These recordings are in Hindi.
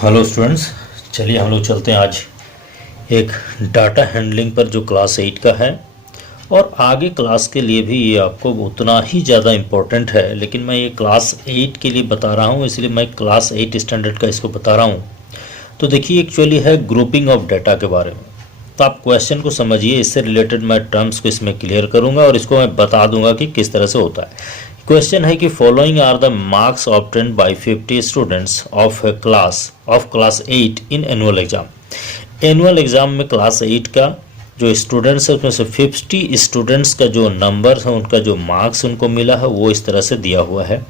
हेलो स्टूडेंट्स, चलिए हम लोग चलते हैं आज एक डाटा हैंडलिंग पर जो क्लास 8 का है। और आगे क्लास के लिए भी ये आपको उतना ही ज़्यादा इम्पोर्टेंट है, लेकिन मैं ये क्लास 8 के लिए बता रहा हूँ, इसलिए मैं क्लास 8 स्टैंडर्ड का इसको बता रहा हूँ। तो देखिए, एक्चुअली है ग्रुपिंग ऑफ डाटा के बारे में। तो आप क्वेश्चन को समझिए, इससे रिलेटेड मैं टर्म्स को इसमें क्लियर करूँगा और इसको मैं बता दूंगा कि किस तरह से होता है। क्वेश्चन है कि following are the marks obtained by 50 students of class 8 in annual exam. Annual exam में क्लास 8 का जो स्टूडेंट्स है उसमें से 50 स्टूडेंट्स का जो नंबर है, उनका जो मार्क्स उनको मिला है वो इस तरह से दिया हुआ है।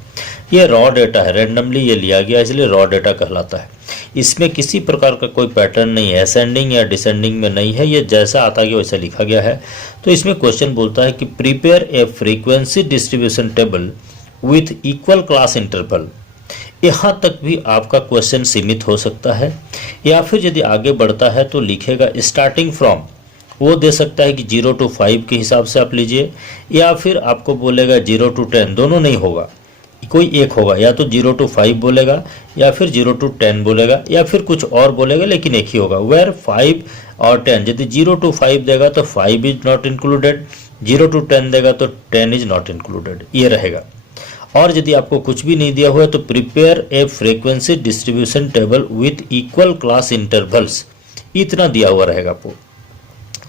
ये रॉ डेटा है, रैंडमली ये लिया गया, इसलिए रॉ डेटा कहलाता है। इसमें किसी प्रकार का कोई पैटर्न नहीं है, असेंडिंग या डिसेंडिंग में नहीं है, ये जैसा आता है वैसा लिखा गया है। तो इसमें क्वेश्चन बोलता है कि prepare a frequency distribution table with equal class interval. यहाँ तक भी आपका क्वेश्चन सीमित हो सकता है, या फिर यदि आगे बढ़ता है तो लिखेगा स्टार्टिंग फ्रॉम, वो दे सकता है कि 0 to 5 के हिसाब से आप लीजिए, या फिर आपको बोलेगा 0 to 10, दोनों नहीं होगा, कोई एक होगा, या तो 0 to 5 बोलेगा या फिर 0 to 10 बोलेगा या फिर कुछ और बोलेगा, लेकिन एक ही होगा। वेयर 5 और 10, यदि 0 to 5 देगा तो 5 इज नॉट इंक्लूडेड, 0 to 10 देगा तो 10 इज नॉट इंक्लूडेड, ये रहेगा। और यदि आपको कुछ भी नहीं दिया हुआ है तो prepare a frequency distribution table with equal class intervals, इतना दिया हुआ रहेगा आपको,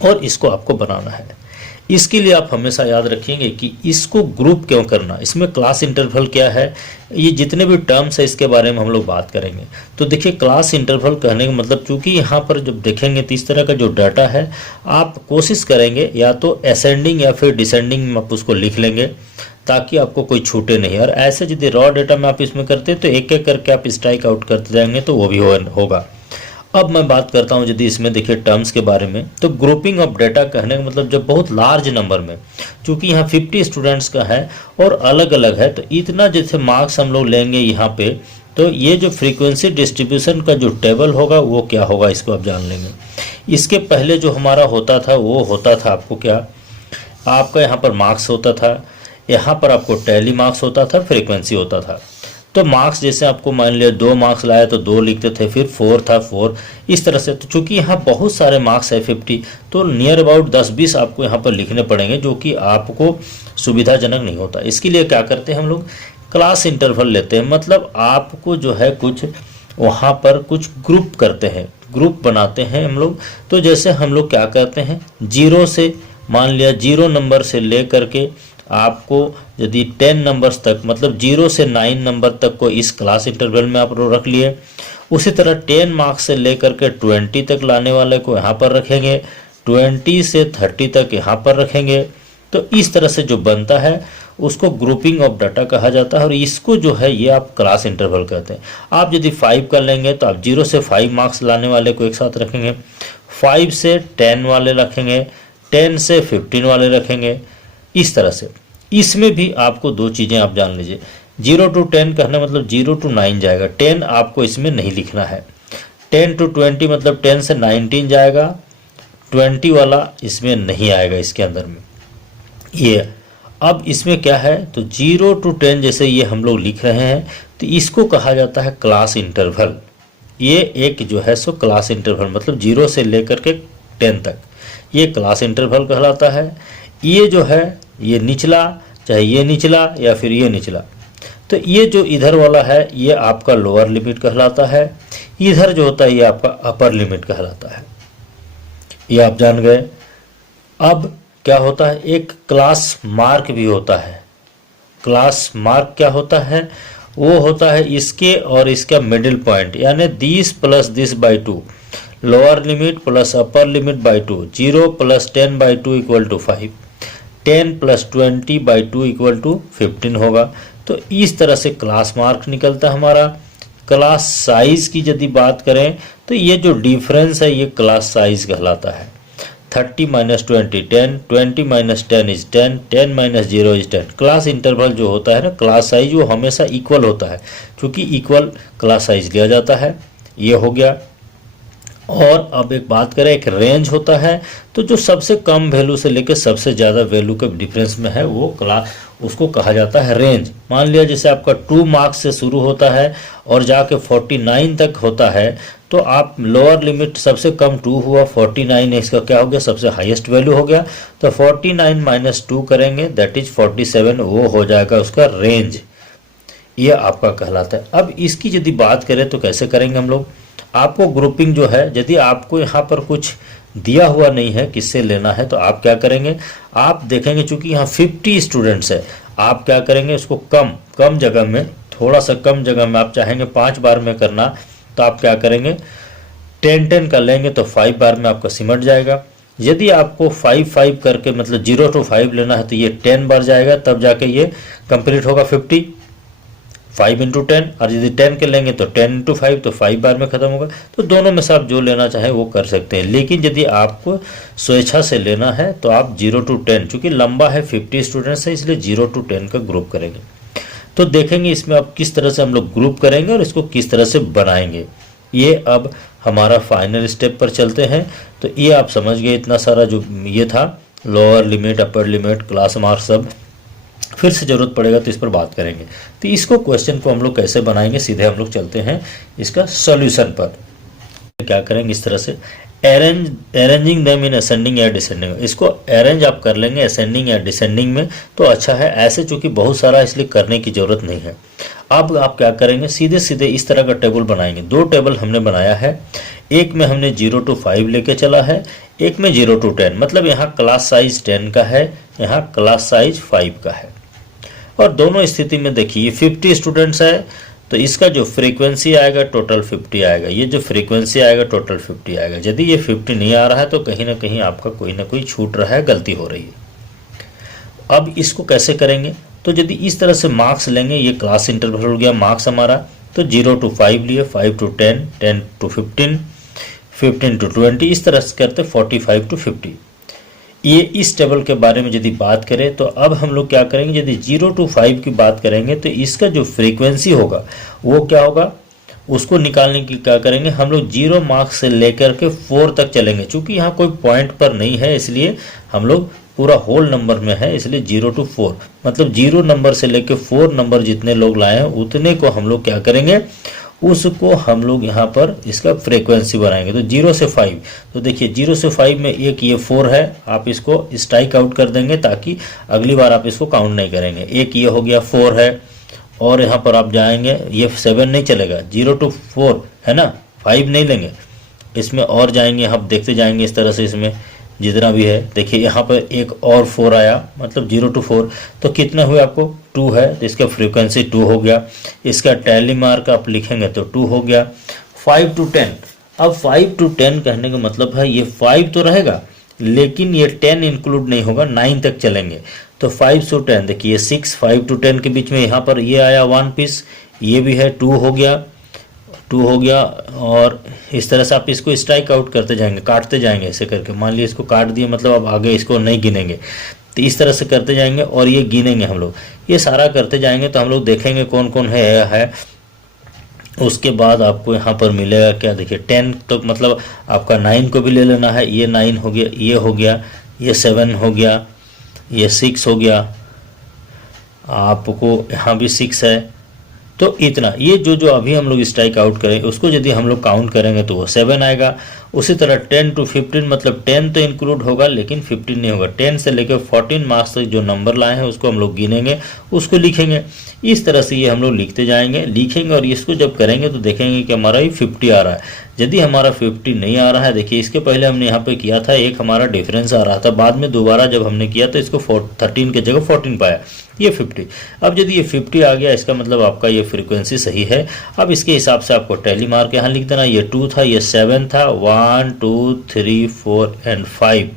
और इसको आपको बनाना है। इसके लिए आप हमेशा याद रखेंगे कि इसको ग्रुप क्यों करना, इसमें क्लास इंटरवल क्या है, ये जितने भी टर्म्स है इसके बारे में हम लोग बात करेंगे। तो देखिए, क्लास इंटरवल कहने का मतलब, चूंकि यहाँ पर जब देखेंगे तो इस तरह का जो डाटा है आप कोशिश करेंगे या तो असेंडिंग या फिर डिसेंडिंग में आप उसको लिख लेंगे ताकि आपको कोई छूटे नहीं। और ऐसे यदि रॉ डेटा में आप इसमें करते तो एक एक करके आप स्ट्राइक आउट करते जाएंगे तो वो भी होगा। अब मैं बात करता हूं यदि इसमें देखिए टर्म्स के बारे में, तो ग्रुपिंग ऑफ डाटा कहने का मतलब जब बहुत लार्ज नंबर में, चूंकि यहाँ 50 स्टूडेंट्स का है और अलग अलग है, तो इतना जैसे मार्क्स हम लोग लेंगे यहाँ पे, तो ये जो फ्रीक्वेंसी डिस्ट्रीब्यूशन का जो टेबल होगा वो क्या होगा, इसको आप जान लेंगे। इसके पहले जो हमारा होता था वो होता था आपको क्या, आपका यहाँ पर मार्क्स होता था, यहाँ पर आपको टैली मार्क्स होता था, फ्रीक्वेंसी होता था। तो मार्क्स जैसे आपको मान लिया 2 मार्क्स लाया तो 2 लिखते थे, फिर 4 था 4, इस तरह से। तो चूंकि यहाँ बहुत सारे मार्क्स है 50, तो नियर अबाउट 10-20 आपको यहाँ पर लिखने पड़ेंगे, जो कि आपको सुविधाजनक नहीं होता। इसके लिए क्या करते हैं हम लोग, क्लास इंटरवल लेते हैं, मतलब आपको जो है कुछ वहाँ पर कुछ ग्रुप करते हैं, ग्रुप बनाते हैं हम लोग। तो जैसे हम लोग क्या करते हैं, 0 से मान लिया 0 नंबर से ले करके आपको यदि 10 नंबर्स तक, मतलब 0 से 9 नंबर तक को इस क्लास इंटरवल में आप रख लिए। उसी तरह 10 मार्क्स से लेकर के 20 तक लाने वाले को यहाँ पर रखेंगे, 20 से 30 तक यहाँ पर रखेंगे। तो इस तरह से जो बनता है उसको ग्रुपिंग ऑफ डाटा कहा जाता है, और इसको जो है ये आप क्लास इंटरवल कहते हैं। आप यदि 5 का लेंगे तो आप 0 से 5 मार्क्स लाने वाले को एक साथ रखेंगे, 5 से 10 वाले रखेंगे, 10 से 15 वाले रखेंगे, इस तरह से। इसमें भी आपको 2 चीज़ें आप जान लीजिए, 0 to 10 कहना मतलब 0 to 9 जाएगा, 10 आपको इसमें नहीं लिखना है। 10 to 20 मतलब 10 से 19 जाएगा, 20 वाला इसमें नहीं आएगा इसके अंदर में। ये अब इसमें क्या है, तो 0 to 10 जैसे ये हम लोग लिख रहे हैं, तो इसको कहा जाता है क्लास इंटरवल। ये एक जो है सो क्लास इंटरवल, मतलब 0 से लेकर के 10 तक, ये क्लास इंटरवल कहलाता है। ये जो है ये निचला, चाहे ये निचला या फिर ये निचला, तो ये जो इधर वाला है ये आपका लोअर लिमिट कहलाता है, इधर जो होता है ये आपका अपर लिमिट कहलाता है। ये आप जान गए। अब क्या होता है, एक क्लास मार्क भी होता है। क्लास मार्क क्या होता है, वो होता है इसके और इसका मिडिल पॉइंट, यानी this plus this by 2, lower limit plus upper limit by 2, 0 + 10 by 2 = 5, 10 + 20 by 2 = 15 होगा। तो इस तरह से क्लास मार्क निकलता है हमारा। क्लास साइज की यदि बात करें तो ये जो डिफरेंस है ये क्लास साइज कहलाता है। 30 - 20 10, 20 - 10 इज 10, 10 - 0 इज 10। क्लास इंटरवल जो होता है ना, क्लास साइज वो हमेशा इक्वल होता है, क्योंकि इक्वल क्लास साइज लिया जाता है। ये हो गया। और अब एक बात करें, एक रेंज होता है, तो जो सबसे कम वैल्यू से लेकर सबसे ज़्यादा वैल्यू के डिफरेंस में है वो क्लास, उसको कहा जाता है रेंज। मान लिया जैसे आपका 2 मार्क्स से शुरू होता है और जाके 49 तक होता है, तो आप लोअर लिमिट सबसे कम 2 हुआ, 49 है, इसका क्या हो गया, सबसे हाईएस्ट वैल्यू हो गया, तो 49 माइनस 2 करेंगे, दैट इज 47, वो हो जाएगा उसका रेंज, ये आपका कहलाता है। अब इसकी यदि बात करें तो कैसे करेंगे हम लोग, आपको ग्रुपिंग जो है, यदि आपको यहाँ पर कुछ दिया हुआ नहीं है किससे लेना है, तो आप क्या करेंगे, आप देखेंगे चूंकि यहाँ 50 स्टूडेंट्स है, आप क्या करेंगे, उसको कम कम जगह में, थोड़ा सा कम जगह में आप चाहेंगे 5 बार में करना, तो आप क्या करेंगे 10-10 कर लेंगे, तो 5 बार में आपका सिमट जाएगा। यदि आपको 5-5 करके मतलब 0 to 5 लेना है, तो ये 10 बार जाएगा, तब जाके ये कंप्लीट होगा 50, 5 इंटू 10, और यदि 10 के लेंगे तो 10 इंटू 5, तो 5 बार में ख़त्म होगा। तो दोनों में से आप जो लेना चाहें वो कर सकते हैं, लेकिन यदि आपको स्वेच्छा से लेना है तो आप 0 to 10, चूँकि लंबा है 50 स्टूडेंट्स है, इसलिए 0 to 10 का ग्रुप करेंगे। तो देखेंगे इसमें अब किस तरह से हम लोग ग्रुप करेंगे और इसको किस तरह से बनाएंगे। ये अब हमारा फाइनल स्टेप पर चलते हैं। तो ये आप समझ गए, इतना सारा जो ये था lower limit, upper limit, class marks, सब फिर से ज़रूरत पड़ेगा तो इस पर बात करेंगे। तो इसको क्वेश्चन को हम लोग कैसे बनाएंगे, सीधे हम लोग चलते हैं इसका सॉल्यूशन पर। क्या करेंगे, इस तरह से अरेंजिंग देम इन असेंडिंग या डिसेंडिंग, इसको अरेंज आप कर लेंगे असेंडिंग या डिसेंडिंग में तो अच्छा है, ऐसे चूंकि बहुत सारा इसलिए करने की ज़रूरत नहीं है। अब आप क्या करेंगे, सीधे सीधे इस तरह का टेबल बनाएंगे। 2 टेबल हमने बनाया है, एक में हमने 0 to 5 लेके चला है, एक में 0 to 10, मतलब यहाँ क्लास साइज 10 का है, यहाँ क्लास साइज 5 का है। और दोनों स्थिति में देखिए 50 स्टूडेंट्स है, तो इसका जो फ्रीक्वेंसी आएगा टोटल 50 आएगा, ये जो फ्रीक्वेंसी आएगा टोटल 50 आएगा। यदि ये 50 नहीं आ रहा है तो कहीं ना कहीं आपका कोई ना कोई छूट रहा है, गलती हो रही है। अब इसको कैसे करेंगे, तो यदि इस तरह से मार्क्स लेंगे, ये क्लास इंटरवल हो गया मार्क्स हमारा, तो 0 to 5 लिए, 5 to 10, 10 to 15, 15 to 20, इस तरह से करते 45 to 50। ये इस टेबल के बारे में यदि बात करें तो अब हम लोग क्या करेंगे, यदि 0 to 5 की बात करेंगे तो इसका जो फ्रीक्वेंसी होगा वो क्या होगा, उसको निकालने की क्या करेंगे, हम लोग 0 मार्क्स से लेकर के 4 तक चलेंगे। चूंकि यहाँ कोई पॉइंट पर नहीं है इसलिए हम लोग पूरा होल नंबर में है, इसलिए 0 to 4, मतलब 0 नंबर से लेकर 4 नंबर जितने लोग लाए हैं उतने को हम लोग क्या करेंगे, उसको हम लोग यहाँ पर इसका फ्रीक्वेंसी बनाएंगे। तो 0 से 5, तो देखिए 0 से 5 में एक ये 4 है, आप इसको स्ट्राइक आउट कर देंगे ताकि अगली बार आप इसको काउंट नहीं करेंगे। एक ये हो गया 4 है, और यहाँ पर आप जाएंगे, ये 7 नहीं चलेगा, 0 to 4 है ना, 5 नहीं लेंगे, इसमें और जाएंगे, आप देखते जाएंगे इस तरह से इसमें जितना भी है। देखिए यहाँ पर एक और 4 आया, मतलब 0 to 4, तो कितना हुआ आपको 2 है, तो इसका फ्रीक्वेंसी 2 हो गया। इसका टैली मार्क आप लिखेंगे तो 2 हो गया। 5 to 10, अब 5 to 10 कहने का मतलब है ये 5 तो रहेगा लेकिन ये 10 इंक्लूड नहीं होगा, 9 तक चलेंगे। तो 5 to 10 देखिए 6, 5 to 10 के बीच में यहाँ पर ये आया 1 पीस, ये भी है 2 हो गया, 2 हो गया। और इस तरह से आप इसको स्ट्राइक आउट करते जाएंगे, काटते जाएंगे ऐसे करके। मान लीजिए इसको काट दिए, मतलब अब आगे इसको नहीं गिनेंगे, तो इस तरह से करते जाएंगे और ये गिनेंगे हम लोग। ये सारा करते जाएंगे तो हम लोग देखेंगे कौन कौन है। उसके बाद आपको यहाँ पर मिलेगा क्या, देखिए 10, तो मतलब आपका 9 को भी ले लेना है, ये 9 हो गया, ये हो गया, ये 7 हो गया, ये 6 हो गया, आपको यहाँ भी 6 है। तो इतना, ये जो जो अभी हम लोग स्ट्राइक आउट करें उसको यदि हम लोग काउंट करेंगे तो वो 7 आएगा। उसी तरह 10 to 15, मतलब 10 तो इंक्लूड होगा लेकिन 15 नहीं होगा। 10 से लेकर 14 मार्क्स तक जो नंबर लाए हैं उसको हम लोग गिनेंगे, उसको लिखेंगे। इस तरह से ये हम लोग लिखते जाएंगे, लिखेंगे, और इसको जब करेंगे तो देखेंगे कि हमारा ये 50 आ रहा है। यदि हमारा 50 नहीं आ रहा है, देखिए इसके पहले हमने यहाँ पे किया था, एक हमारा डिफरेंस आ रहा था, बाद में दोबारा जब हमने किया तो इसको 13 के जगह 14 पाया, ये 50। अब यदि ये 50 आ गया, इसका मतलब आपका ये फ्रीक्वेंसी सही है। अब इसके हिसाब से आपको टैली मार्क यहाँ लिख देना, ये 2 था, ये 7 था, 1 2 3 4 एंड 5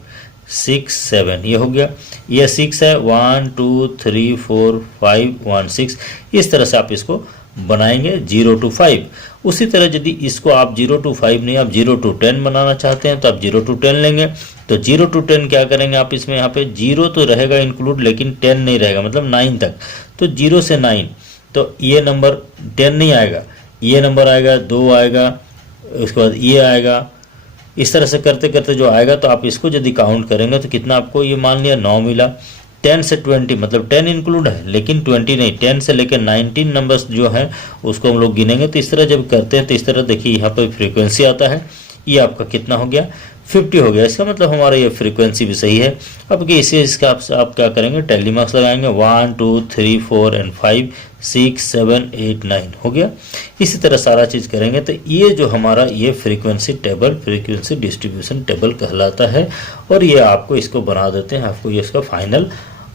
6 7, ये हो गया। ये 6 है, 1 2 3 4 5 1 6, इस तरह से आप इसको बनाएंगे 0 to 5। उसी तरह यदि इसको आप 0 to 5 नहीं, आप 0 to 10 बनाना चाहते हैं तो आप 0 to 10 लेंगे। तो 0 to 10 क्या करेंगे आप, इसमें यहाँ पे 0 तो रहेगा इंक्लूड लेकिन 10 नहीं रहेगा, मतलब 9 तक। तो 0 से 9, तो ये नंबर 10 नहीं आएगा, ये नंबर आएगा, 2 आएगा, उसके बाद ये आएगा, इस तरह से करते करते जो आएगा तो आप इसको यदि काउंट करेंगे तो कितना आपको, ये मान लिया 9 मिला। 10 से 20 मतलब 10 इंक्लूड है लेकिन 20 नहीं, 10 से लेकर 19 नंबर्स जो हैं उसको हम लोग गिनेंगे। तो इस तरह जब करते हैं तो इस तरह देखिए यहाँ पर फ्रीक्वेंसी आता है, ये आपका कितना हो गया 50 हो गया। इसका मतलब हमारा ये फ्रीक्वेंसी भी सही है। अब कि इसे इसका आप क्या करेंगे, टैली मार्क्स लगाएंगे 1 2 3 4 एंड 5 6 7 8 9 हो गया। इसी तरह सारा चीज़ करेंगे तो ये जो हमारा ये frequency table, frequency distribution table कहलाता है। और ये आपको इसको बना देते हैं, आपको ये इसका फाइनल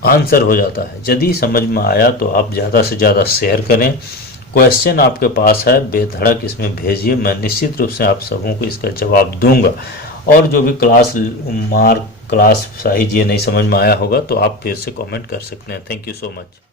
आंसर हो जाता है। यदि समझ में आया तो आप ज़्यादा से ज़्यादा शेयर करें। क्वेश्चन आपके पास है, बेधड़क इसमें भेजिए, मैं निश्चित रूप से आप सबों को इसका जवाब दूंगा। और जो भी क्लास मार्क, क्लास साइज ये नहीं समझ में आया होगा तो आप फिर से कमेंट कर सकते हैं। Thank you so much.